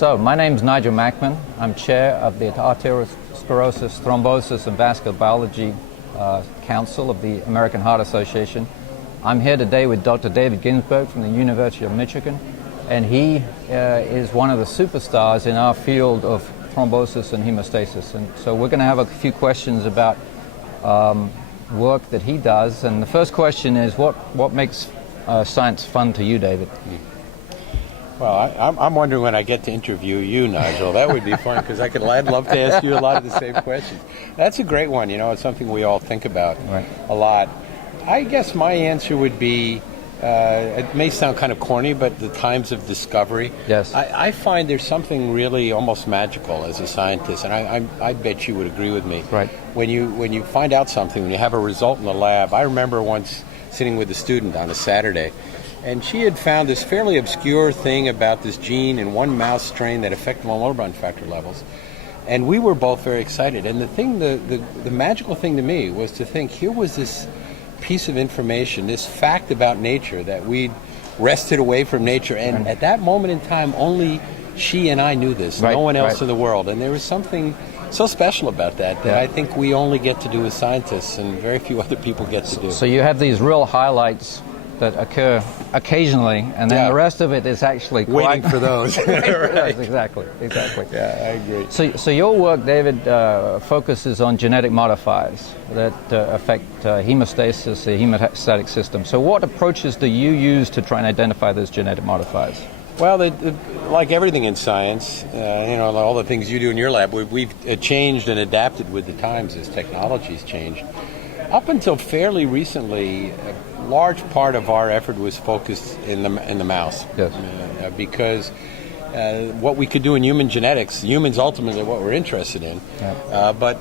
So, my name's Nigel Mackman. I'm chair of the Arteriosclerosis, Thrombosis, and Vascular Biology Council of the American Heart Association. I'm here today with Dr. David Ginsburg from the University of Michigan, and he is one of the superstars in our field of thrombosis and hemostasis. And so we're going to have a few questions about work that he does. And the first question is, what makes science fun to you, David? Well, I'm wondering when I get to interview you, Nigel. That would be fun, because I'd love to ask you a lot of the same questions. That's a great one. You know, it's something we all think about a lot. I guess my answer would be, it may sound kind of corny, but the times of discovery. Yes. I find there's something really almost magical as a scientist, and I bet you would agree with me. Right. When you find out something, when you have a result in the lab. I remember once sitting with a student on a Saturday, and she had found this fairly obscure thing about this gene in one mouse strain that affected monomer factor levels. And we were both very excited. And the magical thing to me was to think, here was this piece of information, this fact about nature that we'd wrested away from nature. And at that moment in time, only she and I knew this, no one else in the world. And there was something so special about that I think we only get to do as scientists, and very few other people get to do. So you have these real highlights that occur occasionally, and then the rest of it is actually waiting for those. Right. Exactly. Yeah, I agree. So your work, David, focuses on genetic modifiers that affect hemostasis, the hemostatic system. So what approaches do you use to try and identify those genetic modifiers? Well, like everything in science, all the things you do in your lab, we've changed and adapted with the times as technologies changed. Up until fairly recently, a large part of our effort was focused in the mouse. Yes. Because what we could do in human genetics, humans ultimately are what we're interested in, but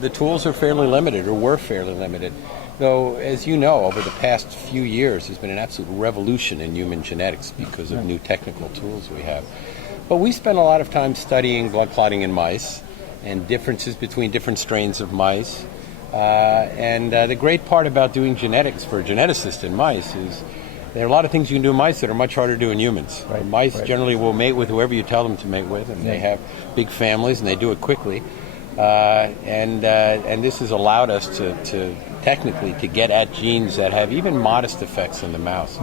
the tools are fairly limited, or were fairly limited. Though, as you know, over the past few years, there's been an absolute revolution in human genetics because of new technical tools we have. But we spent a lot of time studying blood clotting in mice and differences between different strains of mice. And the great part about doing genetics for a geneticist in mice is there are a lot of things you can do in mice that are much harder to do in humans. Mice generally will mate with whoever you tell them to mate with, and they have big families, and they do it quickly. And this has allowed us to technically to get at genes that have even modest effects in the mouse.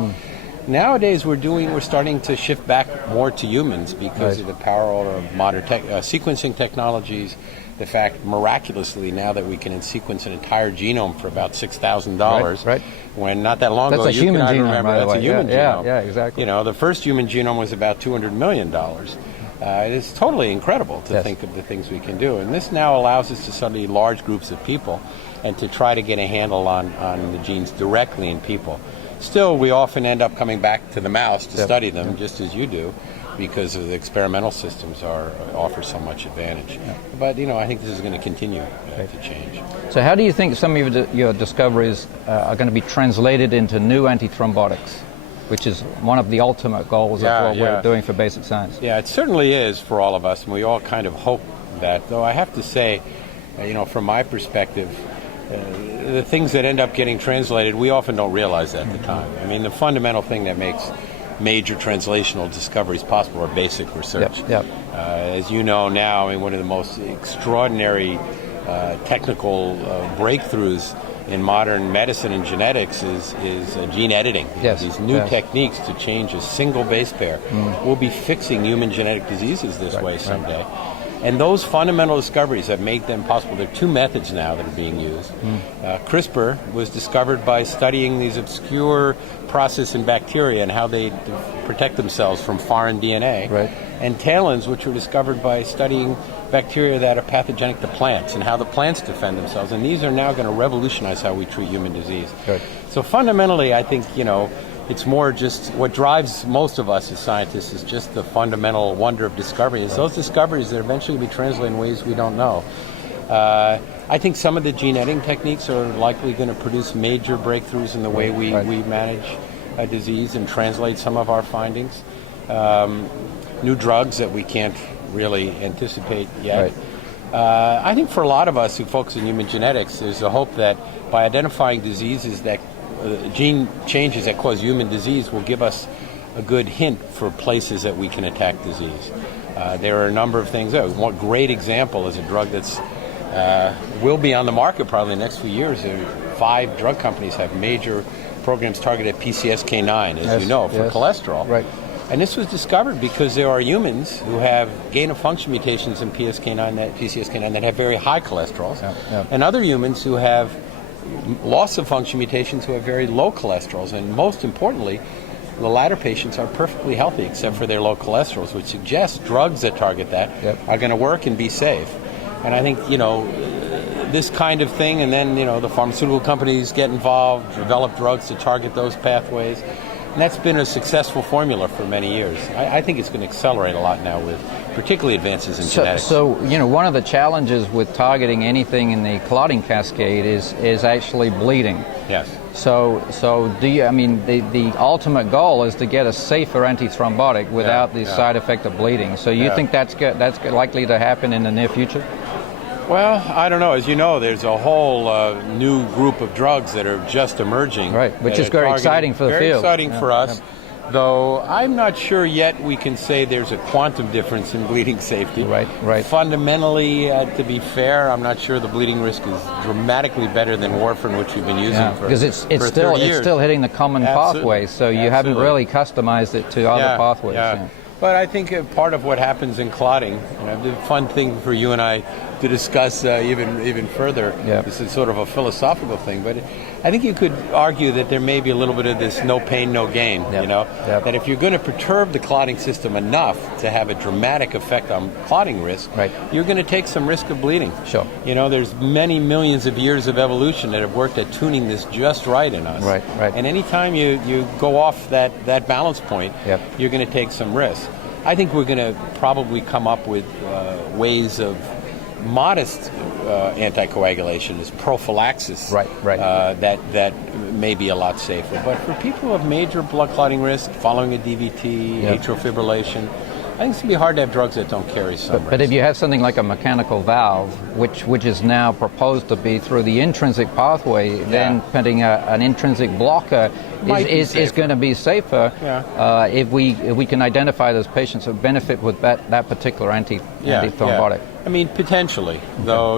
Nowadays, we're starting to shift back more to humans because of the power of modern sequencing technologies. The fact, miraculously, now that we can sequence an entire genome for about $6,000, when not that long ago, you can remember that's a human genome. Yeah, exactly. You know, the first human genome was about $200 million. It is totally incredible to think of the things we can do. And this now allows us to study large groups of people and to try to get a handle on the genes directly in people. Still, we often end up coming back to the mouse to study them, just as you do, because of the experimental systems offer so much advantage. But, I think this is going to continue to change. So how do you think some of your discoveries are going to be translated into new antithrombotics, which is one of the ultimate goals of what we're doing for basic science? Yeah, it certainly is for all of us, and we all kind of hope that. Though I have to say, from my perspective, the things that end up getting translated, we often don't realize at the time. I mean, the fundamental thing that makes major translational discoveries possible are basic research. As you know now, one of the most extraordinary technical breakthroughs in modern medicine and genetics is gene editing. These new techniques to change a single base pair. We'll be fixing human genetic diseases this way someday. And those fundamental discoveries have made them possible. There are two methods now that are being used. CRISPR was discovered by studying these obscure processes in bacteria and how they protect themselves from foreign DNA. And TALENs, which were discovered by studying bacteria that are pathogenic to plants and how the plants defend themselves. And these are now going to revolutionize how we treat human disease. So fundamentally, I think, it's more just what drives most of us as scientists is just the fundamental wonder of discovery. It's those discoveries that eventually will be translated in ways we don't know. I think some of the gene editing techniques are likely going to produce major breakthroughs in the way we manage a disease and translate some of our findings. New drugs that we can't really anticipate yet. I think for a lot of us who focus on human genetics, there's a hope that by identifying diseases that gene changes that cause human disease will give us a good hint for places that we can attack disease. There are a number of things. One great example is a drug that's will be on the market probably in the next few years. 5 drug companies have major programs targeted at PCSK9, as you know, for cholesterol. Right. And this was discovered because there are humans who have gain-of-function mutations in PCSK9 that have very high cholesterols, and other humans who have loss-of-function mutations who have very low cholesterols. And most importantly, the latter patients are perfectly healthy except for their low cholesterols, which suggests drugs that target that are going to work and be safe. And I think, this kind of thing, and then, the pharmaceutical companies get involved, develop drugs to target those pathways. And that's been a successful formula for many years. I think it's going to accelerate a lot now with particularly advances in genetics. So, one of the challenges with targeting anything in the clotting cascade is actually bleeding. Yes. So do you, the ultimate goal is to get a safer antithrombotic without the side effect of bleeding. So you think that's likely to happen in the near future? Well, I don't know. As you know, there's a whole new group of drugs that are just emerging. Right, which is very exciting for the field. Very exciting for us. Though I'm not sure yet we can say there's a quantum difference in bleeding safety. Right. Fundamentally, to be fair, I'm not sure the bleeding risk is dramatically better than warfarin, which we've been using for 30 years. Because it's still hitting the common pathways, so you haven't really customized it to other pathways. Yeah. But I think part of what happens in clotting, the fun thing for you and I to discuss even further, this is sort of a philosophical thing, but I think you could argue that there may be a little bit of this no pain, no gain, that if you're going to perturb the clotting system enough to have a dramatic effect on clotting risk, you're going to take some risk of bleeding. Sure. There's many millions of years of evolution that have worked at tuning this just right in us. Right. And anytime you go off that balance point, you're going to take some risk. I think we're going to probably come up with ways of modest anticoagulation as prophylaxis that may be a lot safer. But for people who have major blood clotting risk following a DVT, atrial fibrillation, I think it's going to be hard to have drugs that don't carry some risk. But if you have something like a mechanical valve, which is now proposed to be through the intrinsic pathway, then putting an intrinsic blocker is going to be safer if we can identify those patients who benefit with that particular antithrombotic. Potentially, though,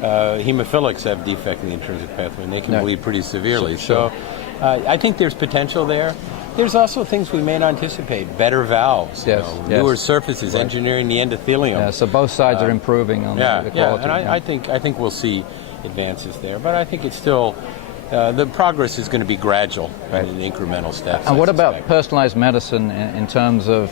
hemophilics have defect in the intrinsic pathway, and they can bleed pretty severely. Sure. So I think there's potential there. There's also things we may not anticipate. Better valves, newer surfaces, engineering the endothelium. Yeah, so both sides are improving on the quality. And I think we'll see advances there. But I think it's still, the progress is going to be gradual and in incremental steps. And what about personalized medicine in terms of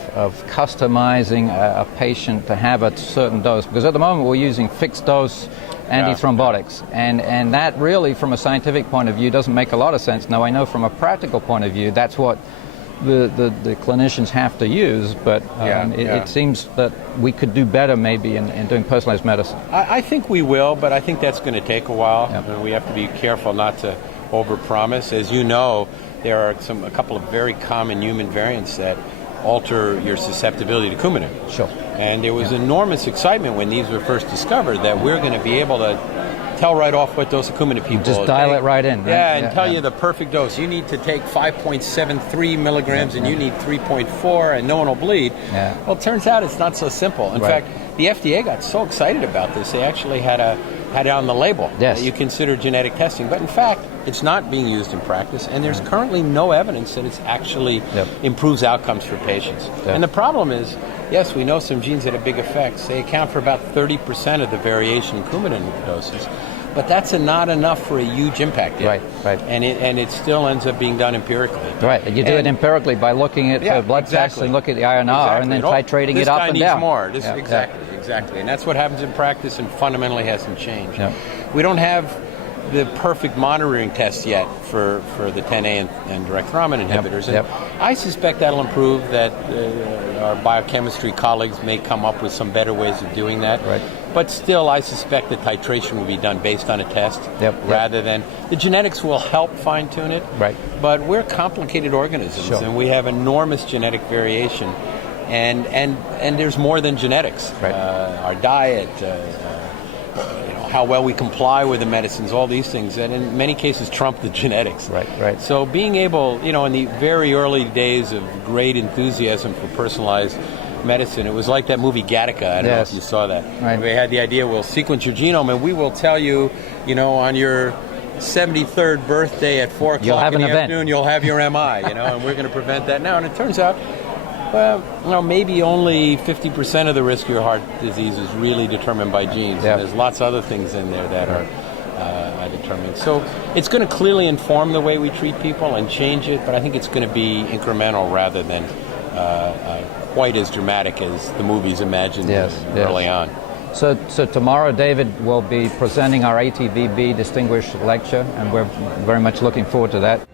customizing a patient to have a certain dose? Because at the moment we're using fixed dose antithrombotics, and that really, from a scientific point of view, doesn't make a lot of sense. Now, I know from a practical point of view, that's what the clinicians have to use, but it seems that we could do better maybe in doing personalized medicine. I think we will, but I think that's going to take a while. And we have to be careful not to overpromise. As you know, there are a couple of very common human variants that alter your susceptibility to Coumadin. Sure. And there was enormous excitement when these were first discovered that we're going to be able to tell right off what dose of Coumadin people just dial it right in. Right? And tell you the perfect dose. You need to take 5.73 milligrams and you need 3.4 and no one will bleed. Yeah. Well, it turns out it's not so simple. In fact, the FDA got so excited about this, they actually had it on the label that you consider genetic testing. But in fact, it's not being used in practice, and there's currently no evidence that it's actually improves outcomes for patients. And the problem is, yes, we know some genes that have big effects. They account for about 30% of the variation in Coumadin doses. But that's not enough for a huge impact yet. Right. And it still ends up being done empirically. Right, and you do it empirically by looking at blood tests and look at the INR and then titrating it up and down. This guy needs more. Exactly. And that's what happens in practice and fundamentally hasn't changed. We don't have the perfect monitoring test yet for the 10A and direct thrombin inhibitors. And I suspect that'll improve, that our biochemistry colleagues may come up with some better ways of doing that. Right. But still, I suspect the titration will be done based on a test rather than... The genetics will help fine-tune it, but we're complicated organisms, and we have enormous genetic variation, and there's more than genetics. Our diet, how well we comply with the medicines, all these things that in many cases trump the genetics. Right. So being able, in the very early days of great enthusiasm for personalized medicine, it was like that movie Gattaca. I don't know if you saw that. Right. We had the idea, we'll sequence your genome and we will tell you, on your 73rd birthday at 4 o'clock in the afternoon, you'll have your MI, and we're going to prevent that now. And it turns out, maybe only 50% of the risk of your heart disease is really determined by genes. Yep. And there's lots of other things in there that are determined. So it's going to clearly inform the way we treat people and change it, but I think it's going to be incremental rather than quite as dramatic as the movies imagined early on. So tomorrow, David will be presenting our ATVB Distinguished Lecture, and we're very much looking forward to that.